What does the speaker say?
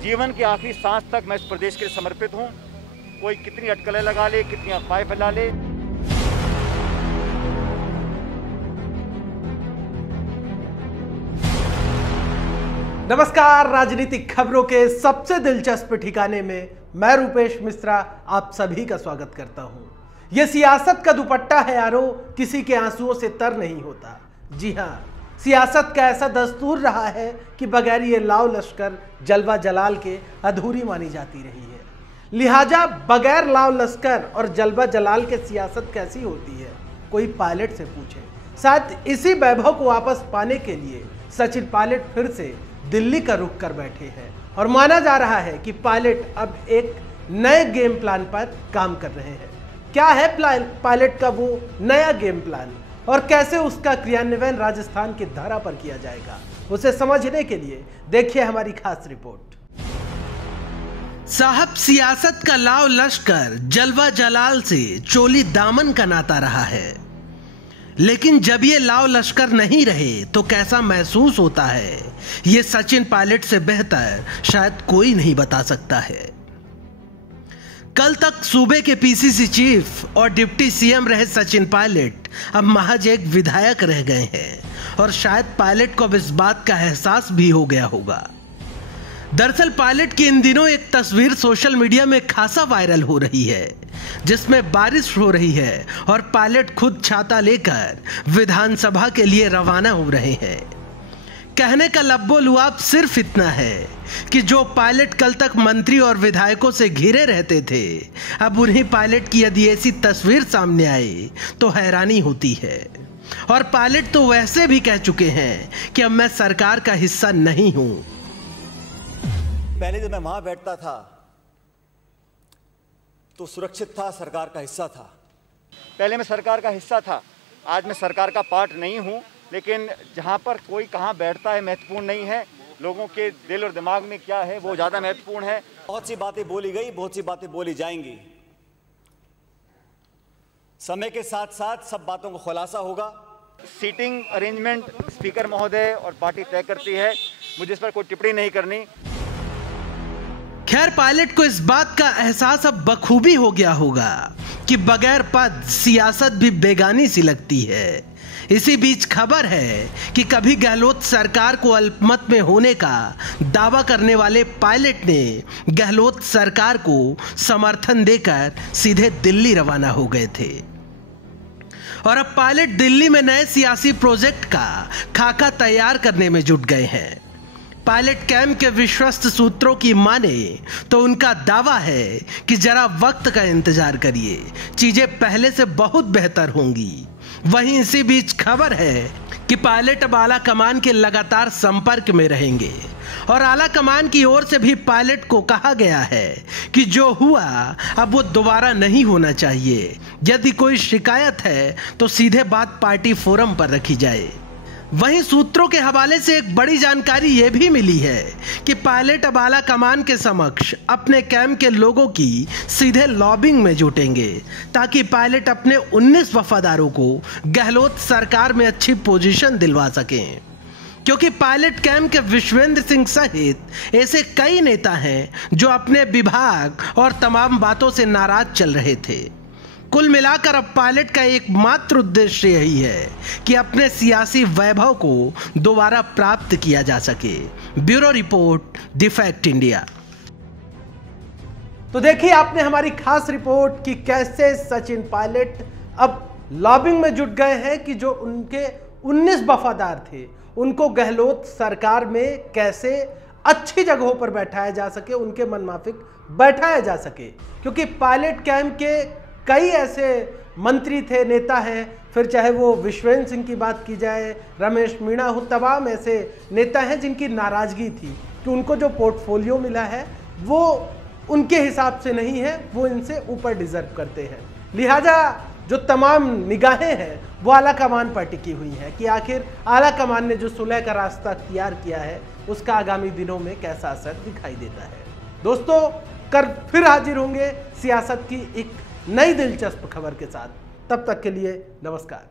जीवन की आखिरी सांस तक मैं इस प्रदेश के लिए समर्पित हूँ। कोई कितनी अटकलें लगा ले, कितनी अफवाहें फैला ले। नमस्कार, राजनीतिक खबरों के सबसे दिलचस्प ठिकाने में मैं रूपेश मिश्रा आप सभी का स्वागत करता हूं। यह सियासत का दुपट्टा है यारो, किसी के आंसुओं से तर नहीं होता। जी हां, सियासत का ऐसा दस्तूर रहा है कि बगैर ये लाव लश्कर जलवा जलाल के अधूरी मानी जाती रही है। लिहाजा बगैर लाव लश्कर और जलवा जलाल के सियासत कैसी होती है, कोई पायलट से पूछे। शायद इसी वैभव को वापस पाने के लिए सचिन पायलट फिर से दिल्ली का रुख कर बैठे हैं और माना जा रहा है कि पायलट अब एक नए गेम प्लान पर काम कर रहे हैं। क्या है पायलट का वो नया गेम प्लान और कैसे उसका क्रियान्वयन राजस्थान की धारा पर किया जाएगा, उसे समझने के लिए देखिए हमारी खास रिपोर्ट। साहब, सियासत का लाव लश्कर जलवा जलाल से चोली दामन का नाता रहा है, लेकिन जब ये लाव लश्कर नहीं रहे तो कैसा महसूस होता है, ये सचिन पायलट से बेहतर शायद कोई नहीं बता सकता है। कल तक सूबे के पीसीसी चीफ और डिप्टी सीएम रहे सचिन पायलट अब महज एक विधायक रह गए हैं और शायद पायलट को अब इस बात का एहसास भी हो गया होगा। दरअसल पायलट की इन दिनों एक तस्वीर सोशल मीडिया में खासा वायरल हो रही है, जिसमें बारिश हो रही है और पायलट खुद छाता लेकर विधानसभा के लिए रवाना हो रहे हैं। कहने का लब्बो लुआब सिर्फ इतना है कि जो पायलट कल तक मंत्री और विधायकों से घिरे रहते थे, अब उन्हीं पायलट की यदि ऐसी तस्वीर सामने आए तो हैरानी होती है। और पायलट तो वैसे भी कह चुके हैं कि अब मैं सरकार का हिस्सा नहीं हूं। पहले जब मैं वहां बैठता था तो सुरक्षित था, सरकार का हिस्सा था। पहले मैं सरकार का हिस्सा था, आज मैं सरकार का पार्ट नहीं हूं। लेकिन जहां पर कोई कहां बैठता है महत्वपूर्ण नहीं है, लोगों के दिल और दिमाग में क्या है वो ज़्यादा महत्वपूर्ण है। बहुत सी बातें बोली गई, बहुत सी बातें बोली जाएंगी। समय के साथ साथ सब बातों को खुलासा होगा। सीटिंग अरेंजमेंट स्पीकर महोदय और पार्टी तय करती है, मुझे इस पर कोई टिप्पणी नहीं करनी। खैर, पायलट को इस बात का एहसास अब बखूबी हो गया होगा कि बगैर पद सियासत भी बेगानी सी लगती है। इसी बीच खबर है कि कभी गहलोत सरकार को अल्पमत में होने का दावा करने वाले पायलट ने गहलोत सरकार को समर्थन देकर सीधे दिल्ली रवाना हो गए थे और अब पायलट दिल्ली में नए सियासी प्रोजेक्ट का खाका तैयार करने में जुट गए हैं। पायलट कैंप के विश्वस्त सूत्रों की माने तो उनका दावा है कि जरा वक्त का इंतजार करिए, चीजें पहले से बहुत बेहतर होंगी। वहीं इसी बीच खबर है कि पायलट अब आला कमान के लगातार संपर्क में रहेंगे और आला कमान की ओर से भी पायलट को कहा गया है कि जो हुआ अब वो दोबारा नहीं होना चाहिए। यदि कोई शिकायत है तो सीधे बात पार्टी फोरम पर रखी जाए। वहीं सूत्रों के हवाले से एक बड़ी जानकारी यह भी मिली है कि पायलट अब आला कमान के समक्ष अपने कैंप के लोगों की सीधे लॉबिंग में जुटेंगे ताकि पायलट अपने 19 वफादारों को गहलोत सरकार में अच्छी पोजीशन दिलवा सकें। क्योंकि पायलट कैंप के विश्वेंद्र सिंह सहित ऐसे कई नेता हैं जो अपने विभाग और तमाम बातों से नाराज चल रहे थे। कुल मिलाकर अब पायलट का एकमात्र उद्देश्य यही है कि अपने सियासी वैभव को दोबारा प्राप्त किया जा सके। Bureau report, the fact India. तो देखिए आपने हमारी खास रिपोर्ट कि कैसे सचिन पायलट अब लॉबिंग में जुट गए हैं कि जो उनके 19 वफादार थे उनको गहलोत सरकार में कैसे अच्छी जगहों पर बैठाया जा सके, उनके मनमाफिक बैठाया जा सके। क्योंकि पायलट कैंप के कई ऐसे मंत्री थे, नेता हैं, फिर चाहे वो विश्वेंद्र सिंह की बात की जाए, रमेश मीणा हो, तमाम ऐसे नेता हैं जिनकी नाराजगी थी कि उनको जो पोर्टफोलियो मिला है वो उनके हिसाब से नहीं है, वो इनसे ऊपर डिजर्व करते हैं। लिहाजा जो तमाम निगाहें हैं वो आला कमान पर टिकी हुई हैं कि आखिर आला कमान ने जो सुलह का रास्ता तैयार किया है उसका आगामी दिनों में कैसा असर दिखाई देता है। दोस्तों, कर फिर हाजिर होंगे सियासत की एक नई दिलचस्प खबर के साथ। तब तक के लिए नमस्कार।